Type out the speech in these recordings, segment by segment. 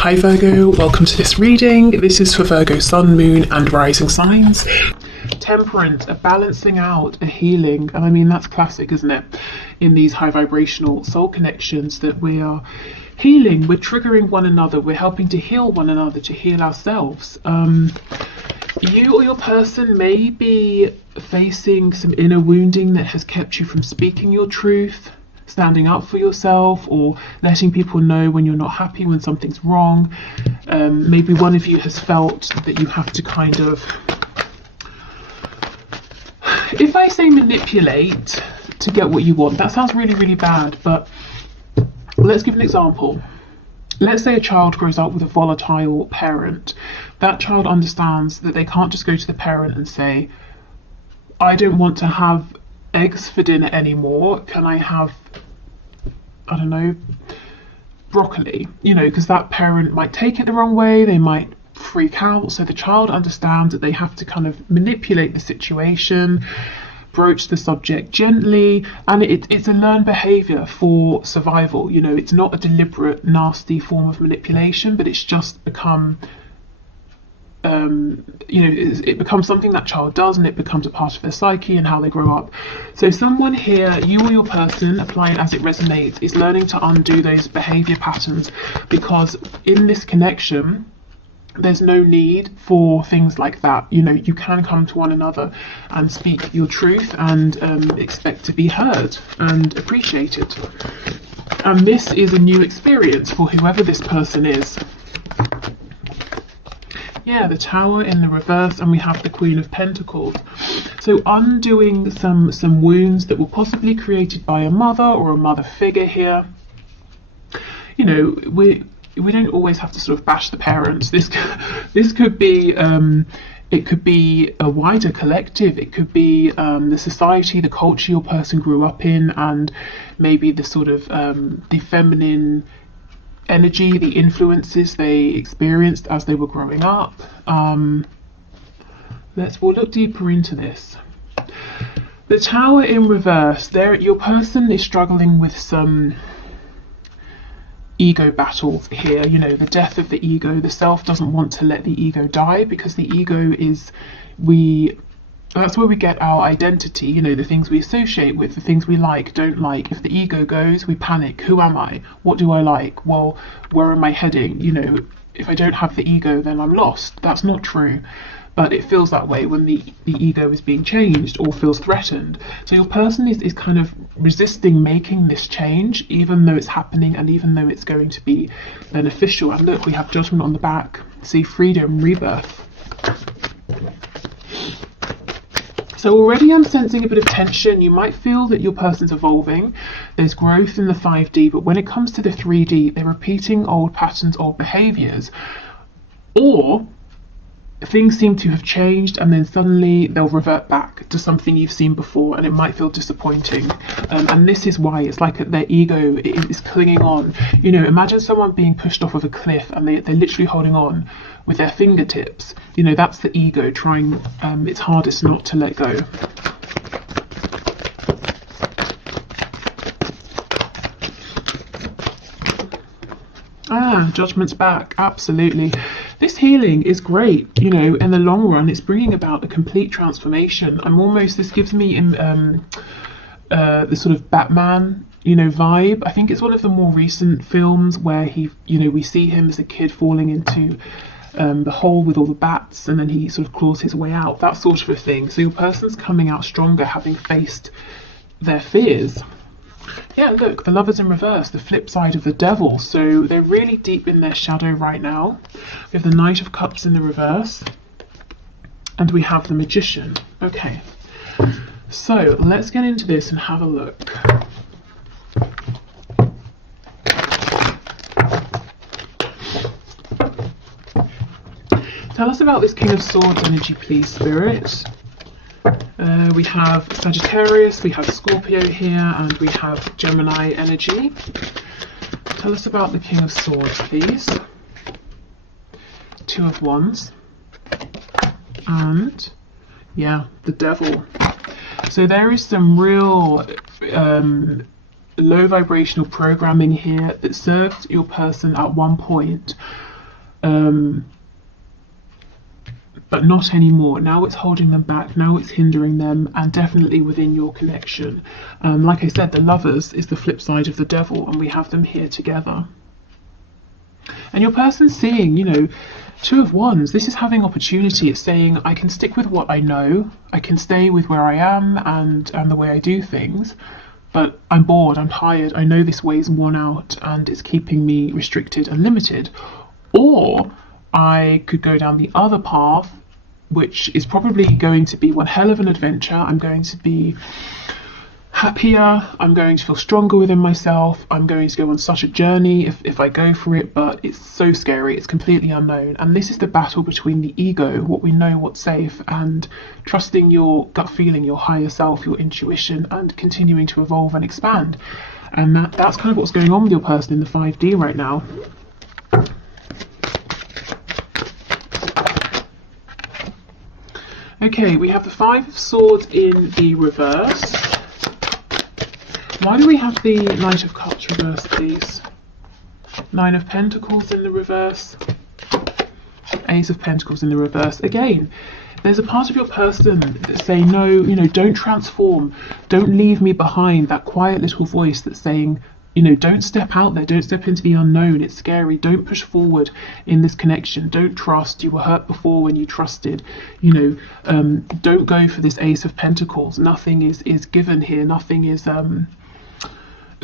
Hi Virgo, welcome to this reading. This is for Virgo Sun, Moon and Rising signs. Temperance, a balancing out, a healing, and I mean that's classic, isn't it? In these high vibrational soul connections that we are healing, we're triggering one another, we're helping to heal one another, to heal ourselves. You or your person may be facing some inner wounding that has kept you from speaking your truth, standing up for yourself, or letting people know when you're not happy, when something's wrong. Maybe one of you has felt that you have to kind of, if I say manipulate to get what you want, that sounds really, really bad, but let's give an example. Let's say a child grows up with a volatile parent. That child understands that they can't just go to the parent and say, I don't want to have eggs for dinner anymore, can I have, I don't know, broccoli, because that parent might take it the wrong way, they might freak out. So the child understands that they have to kind of manipulate the situation, broach the subject gently, and it's a learned behavior for survival. It's not a deliberate nasty form of manipulation, but it's just become it becomes something that child does, and it becomes a part of their psyche and how they grow up. So someone here, you or your person, apply it as it resonates, is learning to undo those behavior patterns, because in this connection there's no need for things like that. You can come to one another and speak your truth and expect to be heard and appreciated. And this is a new experience for whoever this person is. Yeah, the Tower in the reverse, and we have the Queen of Pentacles. So undoing some wounds that were possibly created by a mother or a mother figure here. We don't always have to sort of bash the parents. This could be it could be a wider collective. It could be the society, the culture your person grew up in, and maybe the sort of the feminine energy, the influences they experienced as they were growing up. We'll look deeper into this. The Tower in reverse, your person is struggling with some ego battles here. The death of the ego. The self doesn't want to let the ego die, because the ego is, that's where we get our identity, the things we associate with, the things we like, don't like. If the ego goes, we panic. Who am I? What do I like? Well, where am I heading? If I don't have the ego, then I'm lost. That's not true. But it feels that way when the ego is being changed or feels threatened. So your person is kind of resisting making this change, even though it's happening and even though it's going to be beneficial. And look, we have Judgment on the back. See, freedom, rebirth. So already I'm sensing a bit of tension. You might feel that your person's evolving. There's growth in the 5D, but when it comes to the 3D, they're repeating old patterns, old behaviors, or things seem to have changed and then suddenly they'll revert back to something you've seen before, and it might feel disappointing. And this is why it's like their ego is clinging on. Imagine someone being pushed off of a cliff and they're literally holding on with their fingertips. That's the ego trying its hardest not to let go. Judgment's back, absolutely. This healing is great, in the long run. It's bringing about a complete transformation. This gives me the sort of Batman, vibe. I think it's one of the more recent films where we see him as a kid falling into the hole with all the bats, and then he sort of claws his way out, that sort of a thing. So your person's coming out stronger, having faced their fears. Yeah, look, the Lovers in reverse, the flip side of the Devil. So they're really deep in their shadow right now. We have the Knight of Cups in the reverse, and we have the Magician. Okay, so let's get into this and have a look. Tell us about this King of Swords energy, please, Spirit. We have Sagittarius, we have Scorpio here, and we have Gemini energy. Tell us about the King of Swords, please. Two of Wands. And, yeah, the Devil. So there is some real low vibrational programming here that served your person at one point but not anymore. Now it's holding them back, now it's hindering them, and definitely within your connection. Like I said, the Lovers is the flip side of the Devil, and we have them here together. And your person's seeing, you know, Two of Wands. This is having opportunity. It's saying, I can stick with what I know, I can stay with where I am and the way I do things, but I'm bored, I'm tired, I know this way's worn out and it's keeping me restricted and limited. Or I could go down the other path, which is probably going to be one hell of an adventure. I'm going to be happier, I'm going to feel stronger within myself, I'm going to go on such a journey if I go for it, but it's so scary, it's completely unknown. And this is the battle between the ego, what we know, what's safe, and trusting your gut feeling, your higher self, your intuition, and continuing to evolve and expand. And that's kind of what's going on with your person in the 5D right now. Okay, we have the Five of Swords in the reverse. Why do we have the Knight of Cups reversed, please? Nine of Pentacles in the reverse. Ace of Pentacles in the reverse. Again, there's a part of your person that's saying, no, you know, don't transform. Don't leave me behind. That quiet little voice that's saying, you know, don't step out there. Don't step into the unknown. It's scary. Don't push forward in this connection. Don't trust. You were hurt before when you trusted. You know, don't go for this Ace of Pentacles. Nothing is given here. Nothing is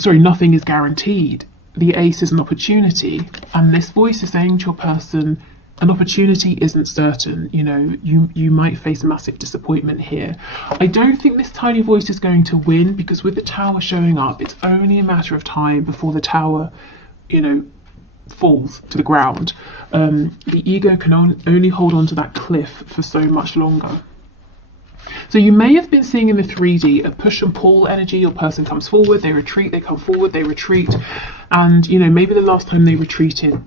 nothing is guaranteed. The Ace is an opportunity, and this voice is saying to your person, an opportunity isn't certain. You know, you might face massive disappointment here. I don't think this tiny voice is going to win, because with the Tower showing up, it's only a matter of time before the Tower, you know, falls to the ground. The ego can only hold on to that cliff for so much longer. So you may have been seeing in the 3D a push and pull energy. Your person comes forward, they retreat, they come forward, they retreat. And, you know, maybe the last time they retreated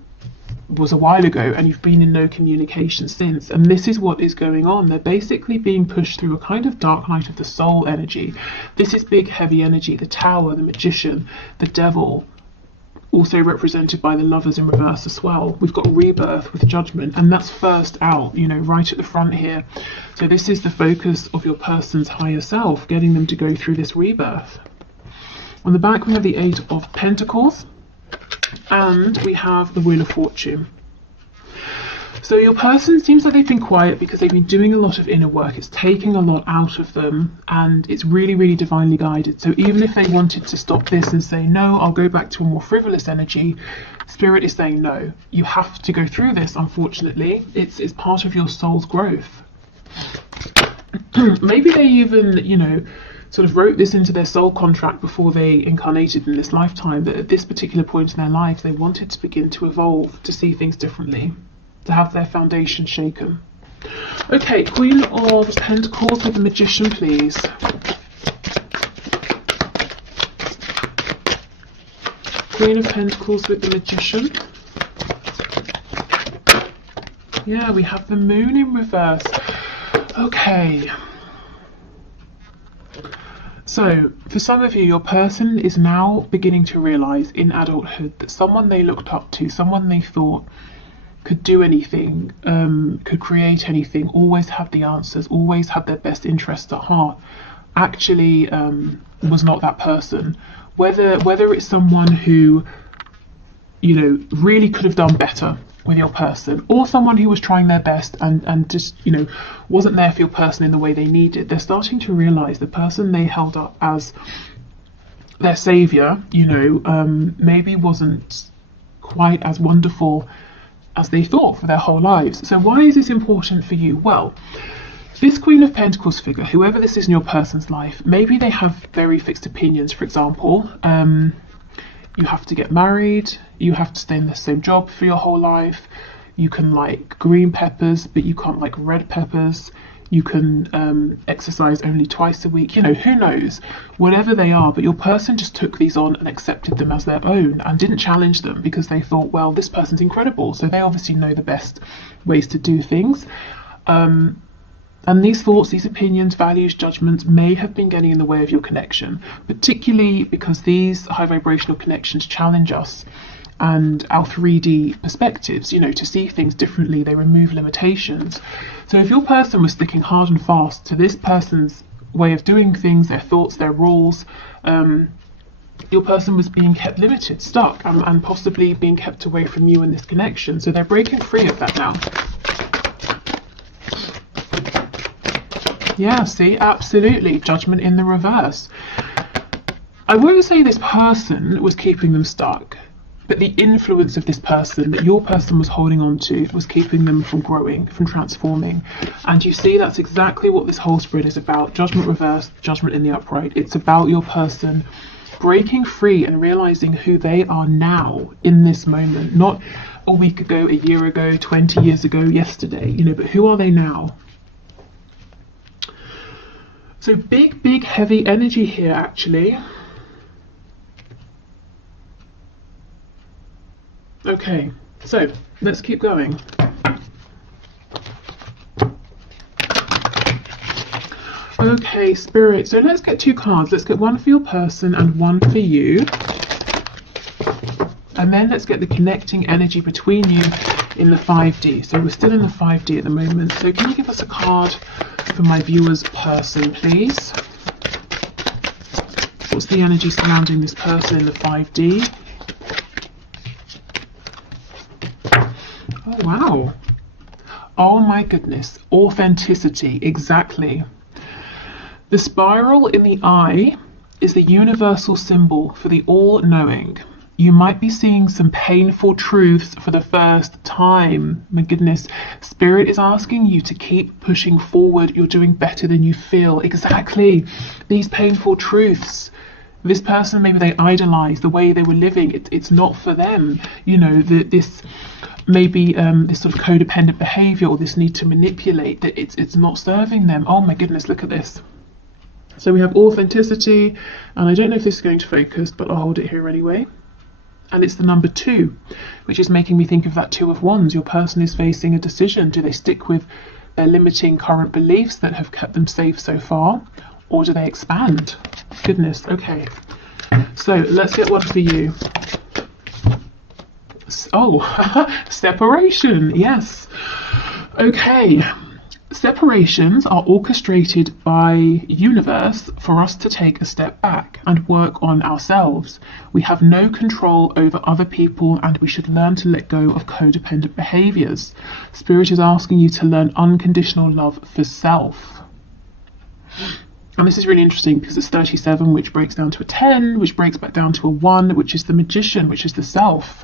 was a while ago and you've been in no communication since. And this is what is going on. They're basically being pushed through a kind of dark night of the soul energy. This is big, heavy energy. The Tower, the Magician, the Devil, also represented by the Lovers in reverse as well. We've got Rebirth with Judgment, and that's first out, you know, right at the front here. So this is the focus of your person's higher self, getting them to go through this rebirth. On the back we have the Eight of Pentacles, and we have the Wheel of Fortune. So your person seems like they've been quiet because they've been doing a lot of inner work. It's taking a lot out of them, and it's really, really divinely guided. So even if they wanted to stop this and say, no, I'll go back to a more frivolous energy, Spirit is saying, no, you have to go through this, unfortunately. It's part of your soul's growth. Maybe they even, you know, sort of wrote this into their soul contract before they incarnated in this lifetime, that at this particular point in their life, they wanted to begin to evolve, to see things differently, to have their foundation shaken. Okay, Queen of Pentacles with the Magician, please. Queen of Pentacles with the Magician. Yeah, we have the Moon in reverse. Okay. So, for some of you, your person is now beginning to realise in adulthood that someone they looked up to, someone they thought could do anything, could create anything, always had the answers, always had their best interests at heart, actually was not that person. Whether it's someone who, you know, really could have done better with your person, or someone who was trying their best and just, you know, wasn't there for your person in the way they needed, they're starting to realise the person they held up as their saviour, you know, maybe wasn't quite as wonderful as they thought for their whole lives. So why is this important for you? Well, this Queen of Pentacles figure, whoever this is in your person's life, maybe they have very fixed opinions. For example, you have to get married, you have to stay in the same job for your whole life, you can like green peppers but you can't like red peppers, you can exercise only twice a week, you know, who knows, whatever they are. But your person just took these on and accepted them as their own and didn't challenge them because they thought, well, this person's incredible, so they obviously know the best ways to do things. And these thoughts, these opinions, values, judgments may have been getting in the way of your connection, particularly because these high vibrational connections challenge us and our 3D perspectives, you know, to see things differently. They remove limitations. So if your person was sticking hard and fast to this person's way of doing things, their thoughts, their rules, your person was being kept limited, stuck, and possibly being kept away from you in this connection. So they're breaking free of that now. Yeah, see, absolutely. Judgment in the reverse. I won't say this person was keeping them stuck, but the influence of this person that your person was holding on to was keeping them from growing, from transforming. And you see, that's exactly what this whole spread is about. Judgment reversed, judgment in the upright. It's about your person breaking free and realizing who they are now in this moment, not a week ago, a year ago, 20 years ago, yesterday, you know, but who are they now? So big, heavy energy here, actually. Okay, so let's keep going. Okay, Spirit, so let's get 2 cards. Let's get one for your person and one for you. And then let's get the connecting energy between you in the 5D. So we're still in the 5D at the moment. So can you give us a card for my viewer's person, please? What's the energy surrounding this person in the 5D? Oh, wow. Oh my goodness. Authenticity, exactly. The spiral in the eye is the universal symbol for the all-knowing. You might be seeing some painful truths for the first time. My goodness, Spirit is asking you to keep pushing forward. You're doing better than you feel. Exactly. These painful truths. This person, maybe they idolize the way they were living. It's not for them. You know, this maybe this sort of codependent behavior or this need to manipulate, that it's not serving them. Oh my goodness, look at this. So we have authenticity, and I don't know if this is going to focus, but I'll hold it here anyway. And it's the number 2, which is making me think of that 2 of Wands. Your person is facing a decision. Do they stick with their limiting current beliefs that have kept them safe so far, or do they expand? Goodness, okay. So let's get one for you. Oh, separation, yes. Okay. Separations are orchestrated by universe for us to take a step back and work on ourselves. We have no control over other people, and we should learn to let go of codependent behaviors. Spirit is asking you to learn unconditional love for self. And this is really interesting because it's 37, which breaks down to a 10, which breaks back down to a 1, which is the magician, which is the self.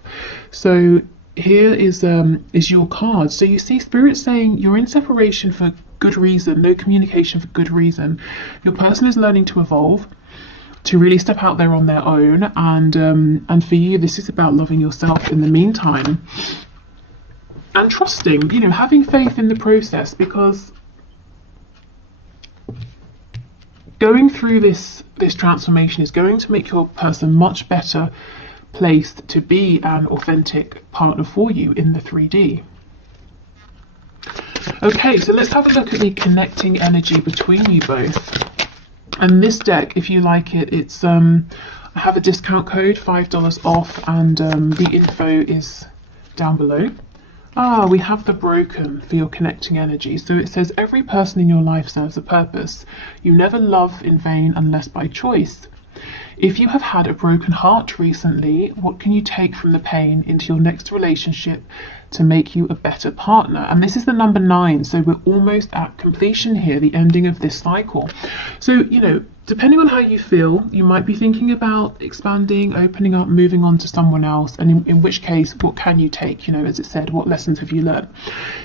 So here is your card. So you see Spirit saying you're in separation for good reason, no communication for good reason. Your person is learning to evolve, to really step out there on their own, and for you this is about loving yourself in the meantime and trusting, you know, having faith in the process, because going through this transformation is going to make your person much better placed to be an authentic partner for you in the 3D. Okay, so let's have a look at the connecting energy between you both. And this deck, if you like it, it's I have a discount code, $5 off, and the info is down below. Ah, we have the broken for your connecting energy. So it says every person in your life serves a purpose. You never love in vain unless by choice. If you have had a broken heart recently, what can you take from the pain into your next relationship to make you a better partner? And this is the number 9, so we're almost at completion here, the ending of this cycle. So, you know, depending on how you feel, you might be thinking about expanding, opening up, moving on to someone else, and in which case, what can you take? You know, as it said, what lessons have you learned?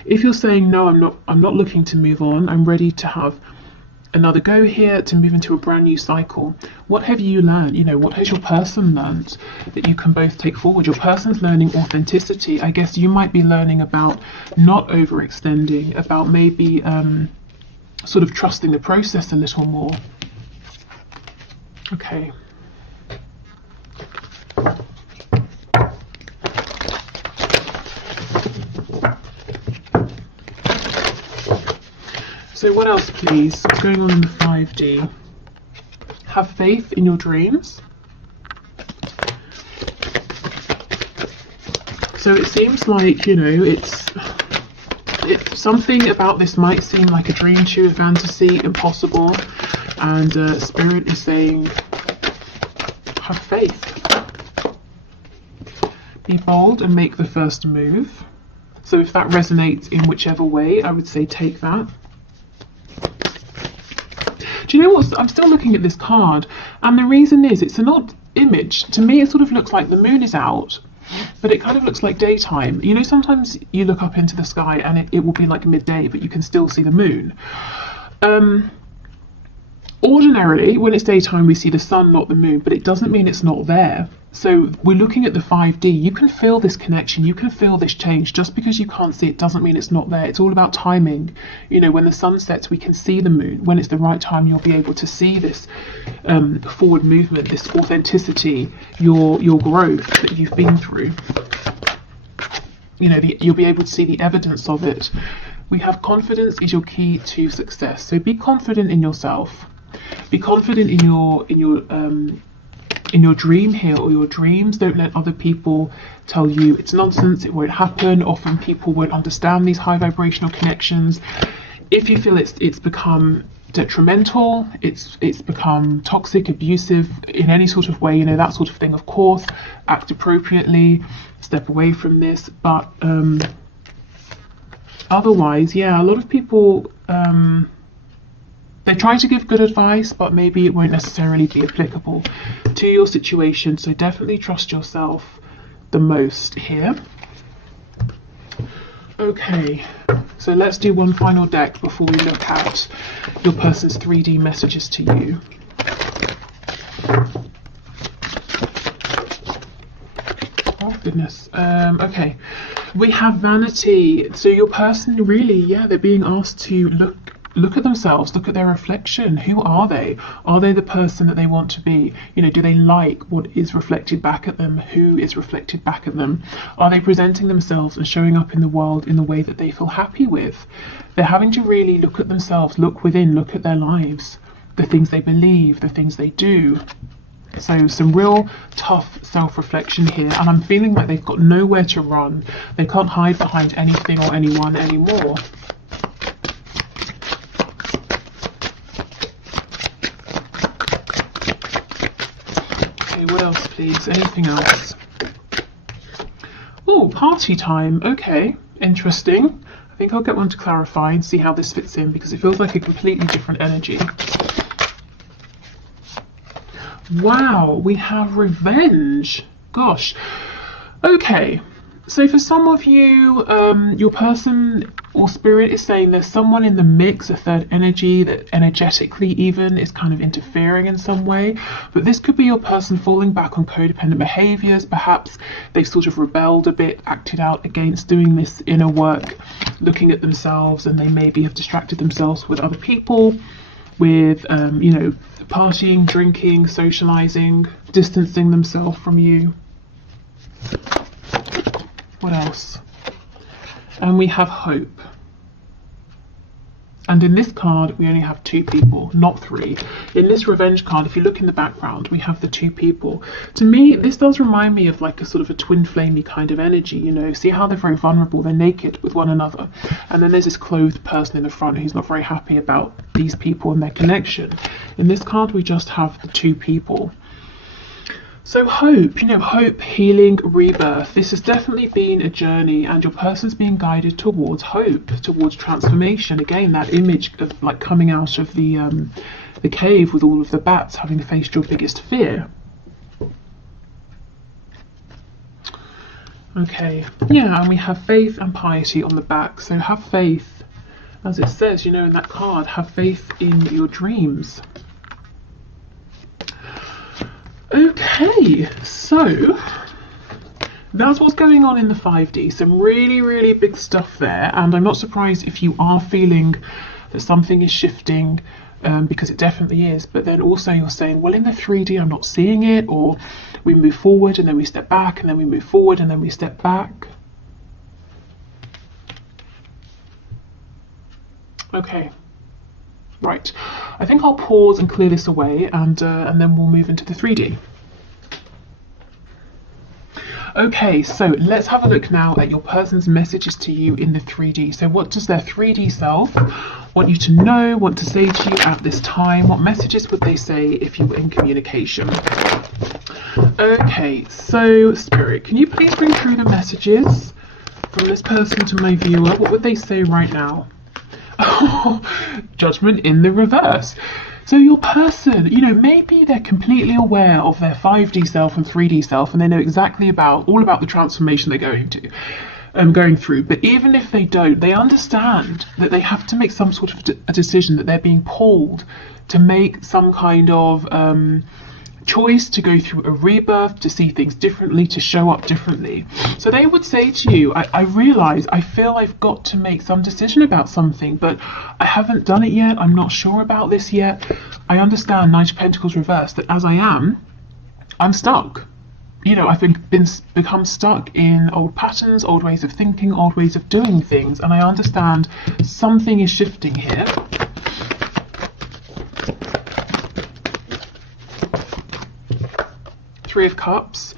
If you're saying, no, I'm not looking to move on, I'm ready to have another go here, to move into a brand new cycle. What have you learned? You know, what has your person learned that you can both take forward? Your person's learning authenticity. I guess you might be learning about not overextending, about maybe sort of trusting the process a little more. Okay. So what else, please? What's going on in the 5D? Have faith in your dreams. So it seems like, you know, it's something about this might seem like a dream to you, a fantasy, impossible, and Spirit is saying, have faith. Be bold and make the first move. So if that resonates in whichever way, I would say take that. Do you know what? I'm still looking at this card, and the reason is it's an odd image. To me, it sort of looks like the moon is out, but it kind of looks like daytime. You know, sometimes you look up into the sky and it will be like midday, but you can still see the moon. Ordinarily, when it's daytime, we see the sun, not the moon, but it doesn't mean it's not there. So we're looking at the 5D. You can feel this connection. You can feel this change. Just because you can't see it doesn't mean it's not there. It's all about timing. You know, when the sun sets, we can see the moon. When it's the right time, you'll be able to see this forward movement, this authenticity, your growth that you've been through. You know, you'll be able to see the evidence of it. We have confidence is your key to success. So be confident in yourself. Be confident in your dream here, or your dreams. Don't let other people tell you it's nonsense, it won't happen. Often people won't understand these high vibrational connections. If you feel it's become detrimental, it's become toxic, abusive in any sort of way, you know, that sort of thing, of course, act appropriately, step away from this. But otherwise, yeah, a lot of people they try to give good advice, but maybe it won't necessarily be applicable to your situation. So definitely trust yourself the most here. Okay, so let's do one final deck before we look at your person's 3D messages to you. Oh goodness. Okay, we have vanity. So your person really, yeah, they're being asked to look at themselves, look at their reflection. Who are they? Are they the person that they want to be? You know, do they like what is reflected back at them? Who is reflected back at them? Are they presenting themselves and showing up in the world in the way that they feel happy with? They're having to really look at themselves, look within, look at their lives, the things they believe, the things they do. So some real tough self-reflection here, and I'm feeling like they've got nowhere to run. They can't hide behind anything or anyone anymore. What else, please? Anything else? Oh, party time. Okay, interesting. I think I'll get one to clarify and see how this fits in, because it feels like a completely different energy. Wow, we have revenge. Gosh. Okay, so for some of you, your person or spirit is saying there's someone in the mix, a third energy that energetically even is kind of interfering in some way. But this could be your person falling back on codependent behaviors. Perhaps they've sort of rebelled a bit, acted out against doing this inner work, looking at themselves, and they maybe have distracted themselves with other people, with you know, partying, drinking, socializing, distancing themselves from you. What else? And we have hope. And in this card, we only have 2 people, not 3. In this revenge card, if you look in the background, we have the 2 people. To me, this does remind me of like a sort of a twin flamey kind of energy, you know. See how they're very vulnerable, they're naked with one another. And then there's this clothed person in the front who's not very happy about these people and their connection. In this card, we just have the 2 people. So hope, you know, hope, healing, rebirth. This has definitely been a journey, and your person's being guided towards hope, towards transformation. Again, that image of like coming out of the cave with all of the bats, having faced your biggest fear. Okay, yeah, and we have faith and piety on the back. So have faith, as it says, you know, in that card, have faith in your dreams. Okay, so that's what's going on in the 5D. Some really, really big stuff there, and I'm not surprised if you are feeling that something is shifting, because it definitely is. But then also you're saying, well, in the 3D I'm not seeing it, or we move forward and then we step back, and then we move forward and then we step back. Okay. Right, I think I'll pause and clear this away, and then we'll move into the 3D. Okay, so let's have a look now at your person's messages to you in the 3D. So what does their 3D self want you to know, want to say to you at this time? What messages would they say if you were in communication? Okay, so Spirit, can you please bring through the messages from this person to my viewer? What would they say right now? Oh, Judgment in the reverse. So your person, you know, maybe they're completely aware of their 5D self and 3D self, and they know exactly all about the transformation they're going through. But even if they don't, they understand that they have to make some sort of a decision, that they're being pulled to make some kind of choice, to go through a rebirth, to see things differently, to show up differently. So they would say to you, I realize, I feel I've got to make some decision about something, but I haven't done it yet. I'm not sure about this yet. I understand, Knight of Pentacles reversed, that as I'm stuck. You know, I've become stuck in old patterns, old ways of thinking, old ways of doing things, and I understand something is shifting here. Three of Cups.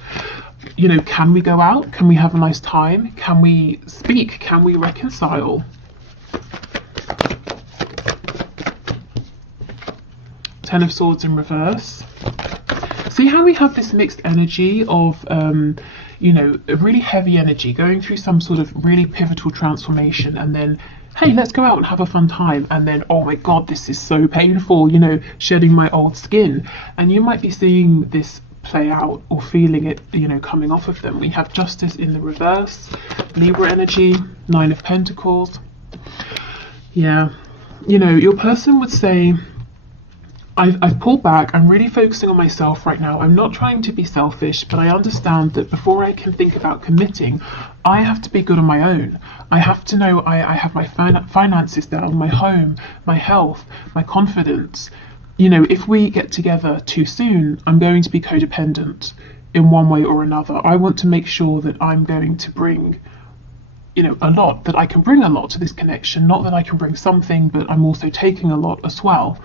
You know, can we go out? Can we have a nice time? Can we speak? Can we reconcile? Ten of Swords in reverse. See how we have this mixed energy of, you know, a really heavy energy going through some sort of really pivotal transformation, and then, hey, let's go out and have a fun time, and then, oh my God, this is so painful, you know, shedding my old skin. And you might be seeing this play out or feeling it, you know, coming off of them. We have Justice in the reverse, Libra energy, Nine of Pentacles. Yeah, you know, your person would say, I've pulled back. I'm really focusing on myself right now. I'm not trying to be selfish, but I understand that before I can think about committing, I have to be good on my own. I have to know I have my finances down, my home, my health, my confidence. You know, if we get together too soon, I'm going to be codependent in one way or another. I want to make sure that I'm going to bring, you know, a lot, that I can bring a lot to this connection, not that I can bring something, but I'm also taking a lot as well.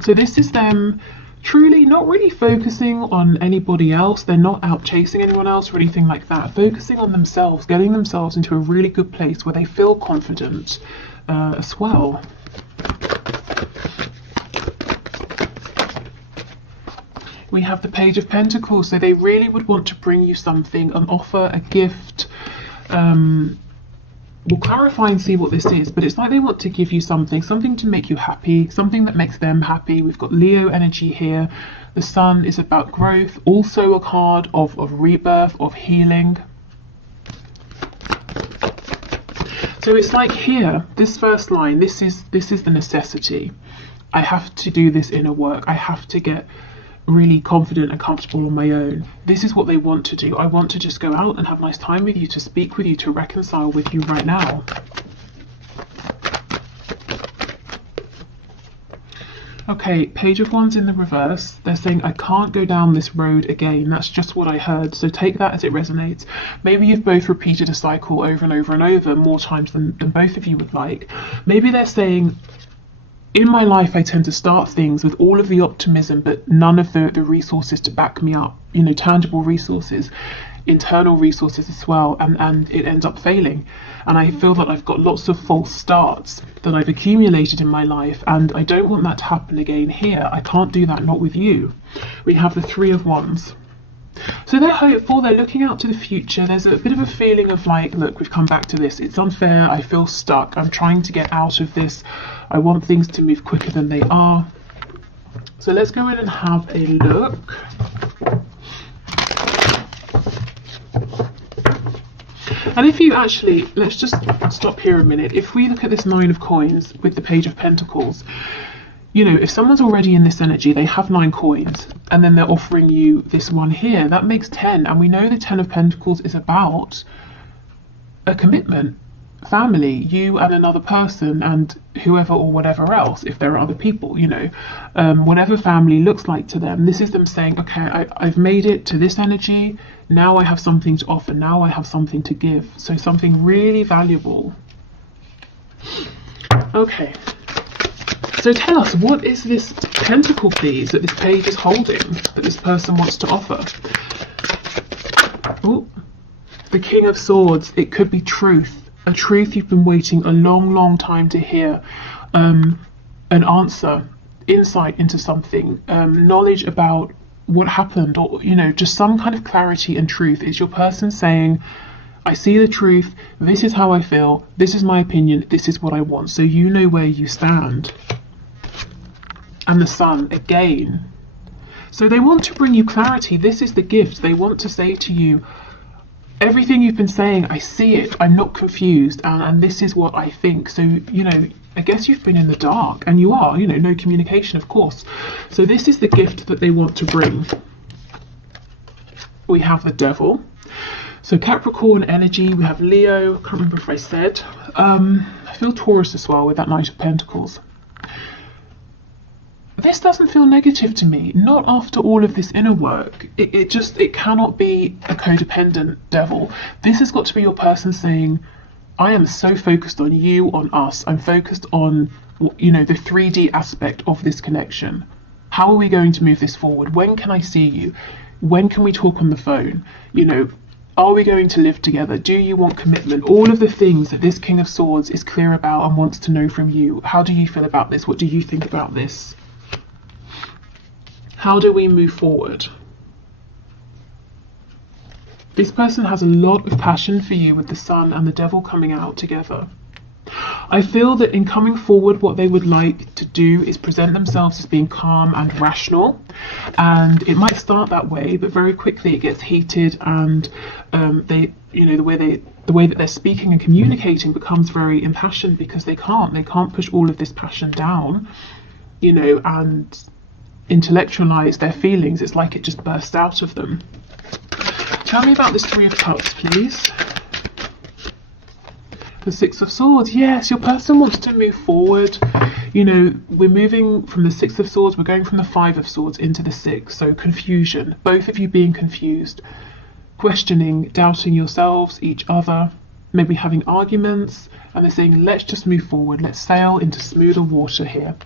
So this is them truly not really focusing on anybody else. They're not out chasing anyone else or anything like that. Focusing on themselves, getting themselves into a really good place where they feel confident as well. We have the Page of Pentacles. So they really would want to bring you something, an offer, a gift. We'll clarify and see what this is, but it's like they want to give you something to make you happy, something that makes them happy. We've got Leo energy here. The Sun is about growth, also a card of rebirth, of healing. So it's like here, this first line, this is the necessity. I have to do this inner work. I have to get really confident and comfortable on my own. This is what they want to do. I want to just go out and have a nice time with you, to speak with you, to reconcile with you right now. Okay, Page of Wands in the reverse. They're saying, I can't go down this road again. That's just what I heard. So take that as it resonates. Maybe you've both repeated a cycle over and over and over, more times than both of you would like. Maybe they're saying, in my life, I tend to start things with all of the optimism, but none of the resources to back me up, you know, tangible resources, internal resources as well, and it ends up failing. And I feel that I've got lots of false starts that I've accumulated in my life, and I don't want that to happen again here. I can't do that, not with you. We have the Three of Wands. So they're hopeful, they're looking out to the future. There's a bit of a feeling of like, look, we've come back to this. It's unfair, I feel stuck, I'm trying to get out of this. I want things to move quicker than they are. So let's go in and have a look. And if you actually, let's just stop here a minute. If we look at this Nine of Coins with the Page of Pentacles, you know, if someone's already in this energy, they have 9 coins, and then they're offering you this one here, that makes 10. And we know the 10 of Pentacles is about a commitment, family, you and another person, and whoever or whatever else, if there are other people, you know, whatever family looks like to them. This is them saying, okay, I've made it to this energy, now I have something to offer, now I have something to give. So something really valuable. Okay. So tell us, what is this pentacle, please, that this page is holding, that this person wants to offer? Oh, the King of Swords. It could be truth, a truth you've been waiting a long time to hear, an answer, insight into something, knowledge about what happened, or just some kind of clarity and truth. It's your person saying, I see the truth, this is how I feel, this is my opinion, this is what I want, so you know where you stand. And the Sun again. So they want to bring you clarity. This is the gift. They want to say to you, everything you've been saying, I see it, I'm not confused, and this is what I think. So, I guess you've been in the dark, and you are, no communication, of course. So this is the gift that they want to bring. We have the Devil. So Capricorn energy, we have Leo, I can't remember if I said. I feel Taurus as well with that Knight of Pentacles. This doesn't feel negative to me, not after all of this inner work. It cannot be a codependent devil. This has got to be your person saying, I am so focused on you, on us. I'm focused on, the 3D aspect of this connection. How are we going to move this forward? When can I see you? When can we talk on the phone? Are we going to live together? Do you want commitment? All of the things that this King of Swords is clear about and wants to know from you. How do you feel about this? What do you think about this? How do we move forward? This person has a lot of passion for you with the Sun and the Devil coming out together. I feel that in coming forward, what they would like to do is present themselves as being calm and rational, and it might start that way, but very quickly it gets heated, and the way that they're speaking and communicating becomes very impassioned, because they can't push all of this passion down, and intellectualize their feelings. It's like it just bursts out of them. Tell me about this Three of Cups, please. The Six of Swords. Yes, your person wants to move forward. We're moving from the Six of Swords, we're going from the Five of Swords into the Six. So confusion, both of you being confused, questioning, doubting yourselves, each other, maybe having arguments, and they're saying, let's just move forward, let's sail into smoother water here.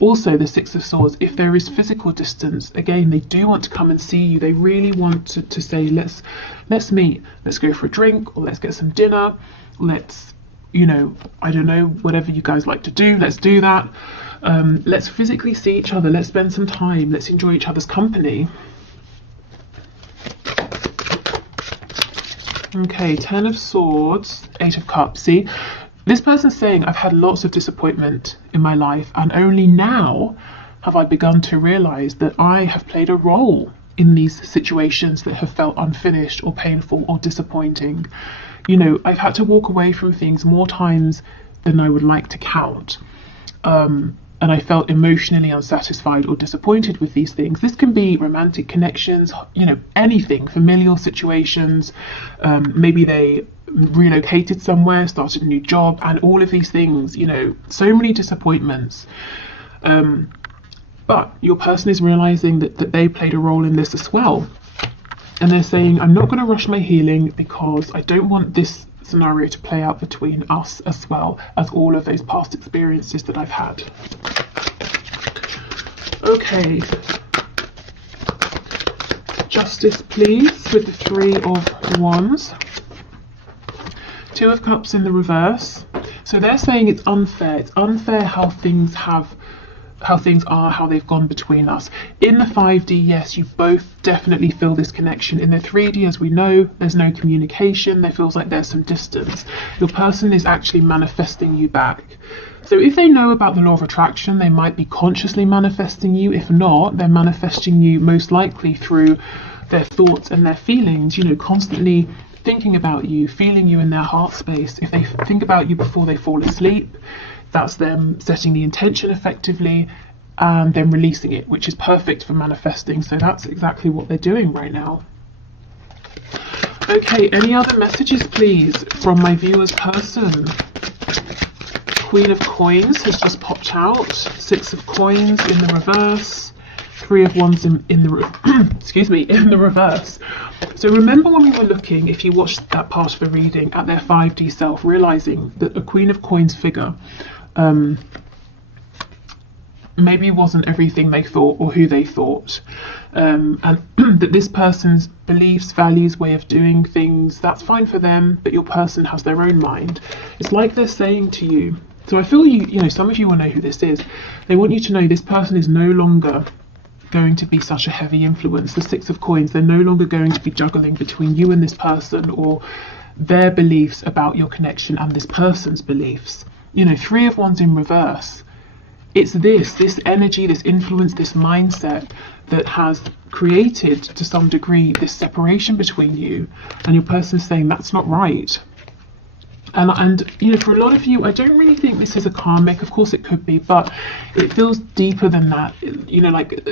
Also, the Six of Swords, if there is physical distance, again, they do want to come and see you. They really want to say, let's meet, let's go for a drink, or let's get some dinner, let's, I don't know, whatever you guys like to do, let's do that. Let's physically see each other, let's spend some time, let's enjoy each other's company. Okay, Ten of Swords, Eight of Cups. See, this person's saying, I've had lots of disappointment in my life, and only now have I begun to realize that I have played a role in these situations that have felt unfinished or painful or disappointing. I've had to walk away from things more times than I would like to count. And I felt emotionally unsatisfied or disappointed with these things. This can be romantic connections, anything, familial situations. Maybe they relocated somewhere, started a new job, and all of these things, so many disappointments. But your person is realizing that they played a role in this as well. And they're saying, I'm not going to rush my healing because I don't want this scenario to play out between us as well as all of those past experiences that I've had. Okay. Justice, please, with the Three of Wands. Two of Cups in the reverse. So they're saying it's unfair. It's unfair how things are, how they've gone between us. In the 5D, yes, you both definitely feel this connection. In the 3D, as we know, there's no communication. There feels like there's some distance. Your person is actually manifesting you back. So if they know about the law of attraction, they might be consciously manifesting you. If not, they're manifesting you most likely through their thoughts and their feelings, constantly thinking about you, feeling you in their heart space. If they think about you before they fall asleep, that's them setting the intention effectively and then releasing it, which is perfect for manifesting. So that's exactly what they're doing right now. Okay, any other messages, please, from my viewer's person? Queen of Coins has just popped out. Six of Coins in the reverse. Three of Wands in the excuse me, in the reverse. So remember when we were looking, if you watched that part of the reading, at their 5D self, realizing that a Queen of Coins figure maybe wasn't everything they thought or who they thought, and that this person's beliefs, values, way of doing things, that's fine for them, but your person has their own mind. It's like they're saying to you, so I feel you know, some of you will know who this is. They want you to know this person is no longer going to be such a heavy influence. The Six of Coins, they're no longer going to be juggling between you and this person, or their beliefs about your connection and this person's beliefs. You know, Three of Wands in reverse. It's this energy, this influence, this mindset that has created to some degree this separation between you, and your person saying that's not right. And you know, for a lot of you, I don't really think this is a karmic. Of course it could be, but it feels deeper than that. You know, like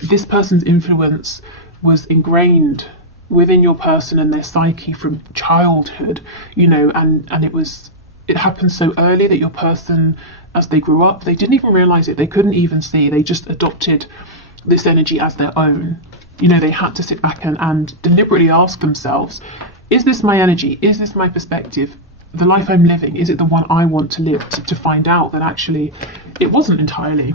this person's influence was ingrained within your person and their psyche from childhood, you know, and it happened so early that your person, as they grew up, they didn't even realize it. They couldn't even see. They just adopted this energy as their own. You know, they had to sit back and deliberately ask themselves, is this my energy? Is this my perspective? The life I'm living, is it the one I want to live? To find out that actually it wasn't entirely.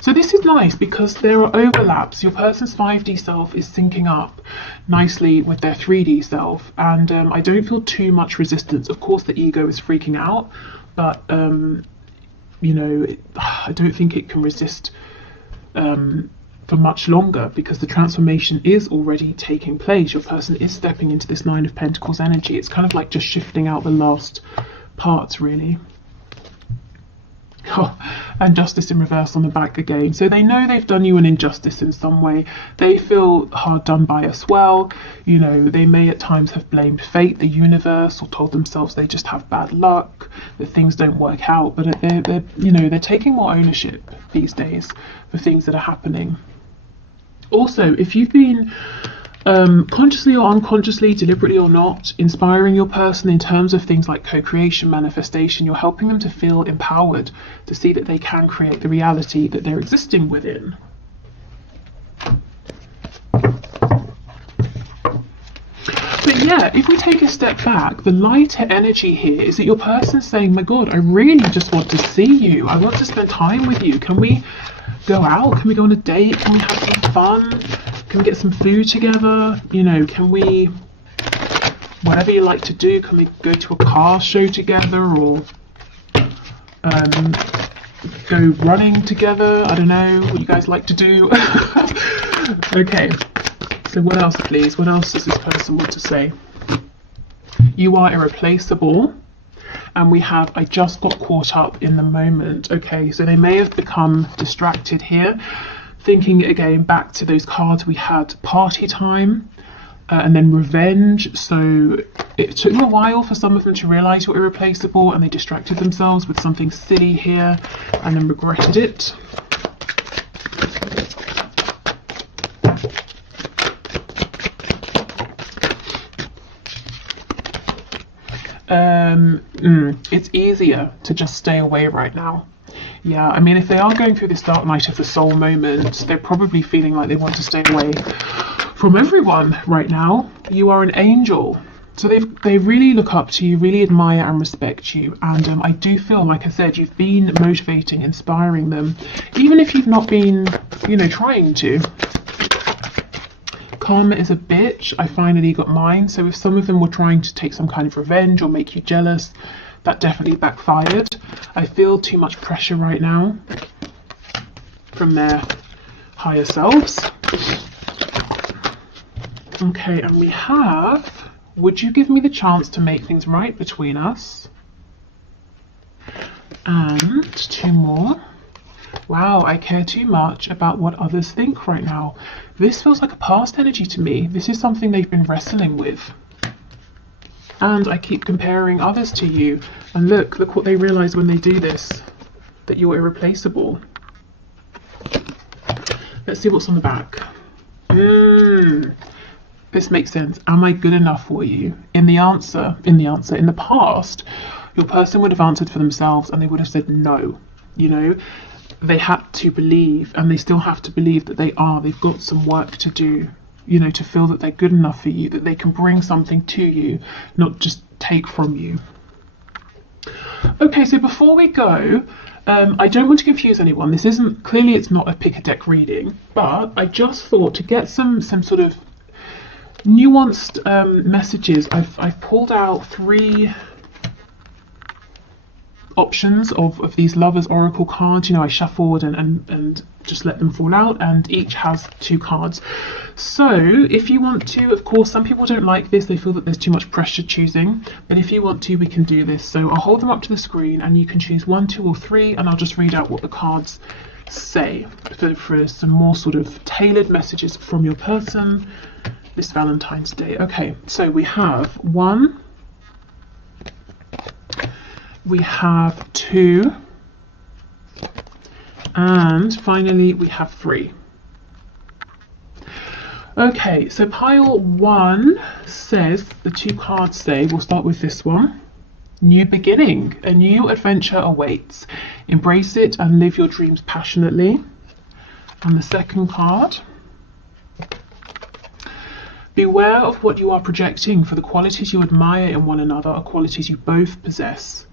So this is nice because there are overlaps. Your person's 5D self is syncing up nicely with their 3D self, and I don't feel too much resistance. Of course the ego is freaking out, but you know, I don't think it can resist for much longer, because the transformation is already taking place. Your person is stepping into this Nine of Pentacles energy. It's kind of like just shifting out the last parts, really. Oh, and Justice in reverse on the back again. So they know they've done you an injustice in some way. They feel hard done by as well. You know, they may at times have blamed fate, the universe, or told themselves they just have bad luck, that things don't work out. But they're you know, they're taking more ownership these days for things that are happening. Also, if you've been consciously or unconsciously, deliberately or not, inspiring your person in terms of things like co-creation, manifestation, you're helping them to feel empowered, to see that they can create the reality that they're existing within. But yeah, if we take a step back, the lighter energy here is that your person's saying, my God, I really just want to see you. I want to spend time with you. Can we go out? Can we go on a date? Can we have some fun? Can we get some food together? You know, can we, whatever you like to do, can we go to a car show together, or go running together? I don't know what you guys like to do. Okay, so what else, please? What else does this person want to say? You are irreplaceable. And we have, I just got caught up in the moment. Okay, so they may have become distracted here, thinking again back to those cards we had, party time, and then revenge. So it took a while for some of them to realize you're irreplaceable, and they distracted themselves with something silly here and then regretted it. It's easier to just stay away right now. Yeah, I mean, if they are going through this dark night of the soul moment, they're probably feeling like they want to stay away from everyone right now. You are an angel. So they really look up to you, really admire and respect you. And I do feel, like I said, you've been motivating, inspiring them, even if you've not been, you know, trying to. Karma is a bitch. I finally got mine. So if some of them were trying to take some kind of revenge or make you jealous, that definitely backfired. I feel too much pressure right now from their higher selves. Okay, and we have, would you give me the chance to make things right between us? And two more. Wow, I care too much about what others think right now. This feels like a past energy to me. This is something they've been wrestling with. And I keep comparing others to you. And look what they realize when they do this, that you're irreplaceable. Let's see what's on the back. This makes sense. Am I good enough for you? In the past, your person would have answered for themselves and they would have said no. You know, they had to believe, and they still have to believe that they've got some work to do, you know, to feel that they're good enough for you, that they can bring something to you, not just take from you. Okay, so before we go, I don't want to confuse anyone. This isn't, clearly it's not a pick a deck reading, but I just thought to get some sort of nuanced messages, I've pulled out 3 options of these lovers oracle cards. You know, I shuffled and just let them fall out, and each has 2 cards. So if you want to, of course, some people don't like this, they feel that there's too much pressure choosing, but if you want to, we can do this. So I'll hold them up to the screen and you can choose 1, 2 or 3, and I'll just read out what the cards say for some more sort of tailored messages from your person this Valentine's Day. Okay, so we have 1, we have 2, and finally we have 3. Okay, so pile 1 says, the 2 cards say, we'll start with this one, new beginning, a new adventure awaits, embrace it and live your dreams passionately. And the second card, beware of what you are projecting, for the qualities you admire in one another are qualities you both possess.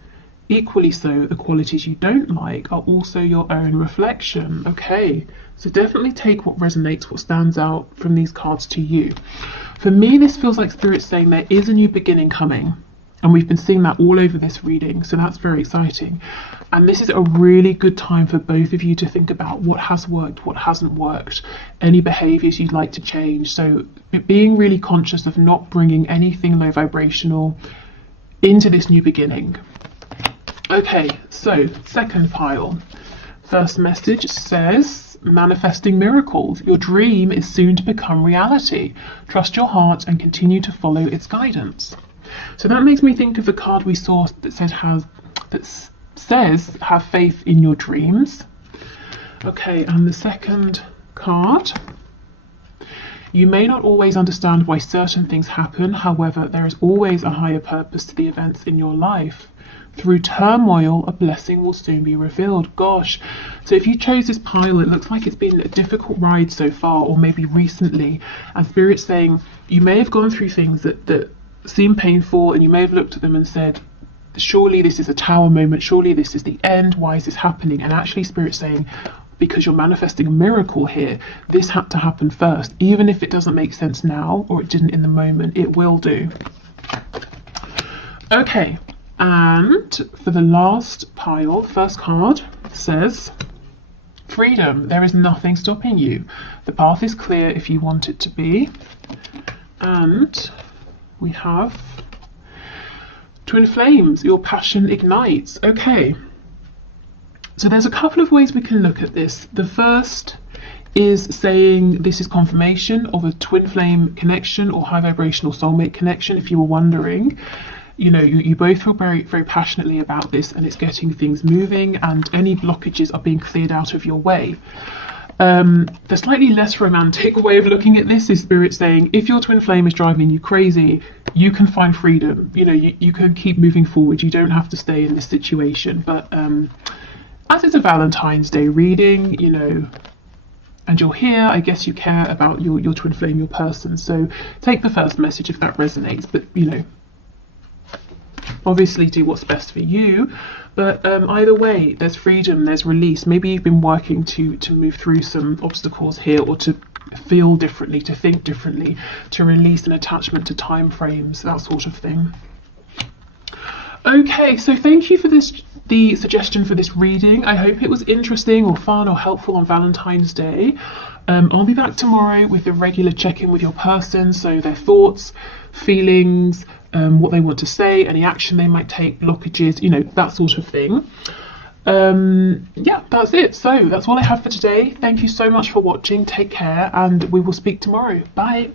Equally so, the qualities you don't like are also your own reflection. Okay, so definitely take what resonates, what stands out from these cards to you. For me, this feels like Spirit's saying there is a new beginning coming, and we've been seeing that all over this reading, so that's very exciting. And this is a really good time for both of you to think about what has worked, what hasn't worked, any behaviours you'd like to change. So being really conscious of not bringing anything low vibrational into this new beginning. Okay, so second pile. First message says, manifesting miracles. Your dream is soon to become reality. Trust your heart and continue to follow its guidance. So that makes me think of the card we saw that says have faith in your dreams. Okay, and the second card, you may not always understand why certain things happen. However, there is always a higher purpose to the events in your life. Through turmoil, a blessing will soon be revealed. Gosh, so if you chose this pile, it looks like it's been a difficult ride so far, or maybe recently, and Spirit's saying you may have gone through things that seem painful, and you may have looked at them and said, surely this is a tower moment, surely this is the end, why is this happening? And actually Spirit's saying, because you're manifesting a miracle here, this had to happen first. Even if it doesn't make sense now, or it didn't in the moment, it will do. Okay, and for the last pile, first card says, freedom. There is nothing stopping you. The path is clear if you want it to be. And we have twin flames, your passion ignites. Okay, so there's a couple of ways we can look at this. The first is saying this is confirmation of a twin flame connection or high vibrational soulmate connection. If you were wondering, you know, you both feel very, very passionately about this, and it's getting things moving, and any blockages are being cleared out of your way. The slightly less romantic way of looking at this is Spirit saying, if your twin flame is driving you crazy, you can find freedom. You know, you can keep moving forward. You don't have to stay in this situation. But as it's a Valentine's Day reading, you know, and you're here, I guess you care about your twin flame, your person. So take the first message if that resonates. But, you know, obviously do what's best for you. But either way, there's freedom, there's release. Maybe you've been working to move through some obstacles here, or to feel differently, to think differently, to release an attachment to time frames, that sort of thing. Okay, so thank you for the suggestion for this reading. I hope it was interesting or fun or helpful on Valentine's Day. I'll be back tomorrow with a regular check-in with your person, so their thoughts, feelings, what they want to say, any action they might take, blockages, you know, that sort of thing. Yeah, that's it. So that's all I have for today. Thank you so much for watching. Take care, and we will speak tomorrow. Bye.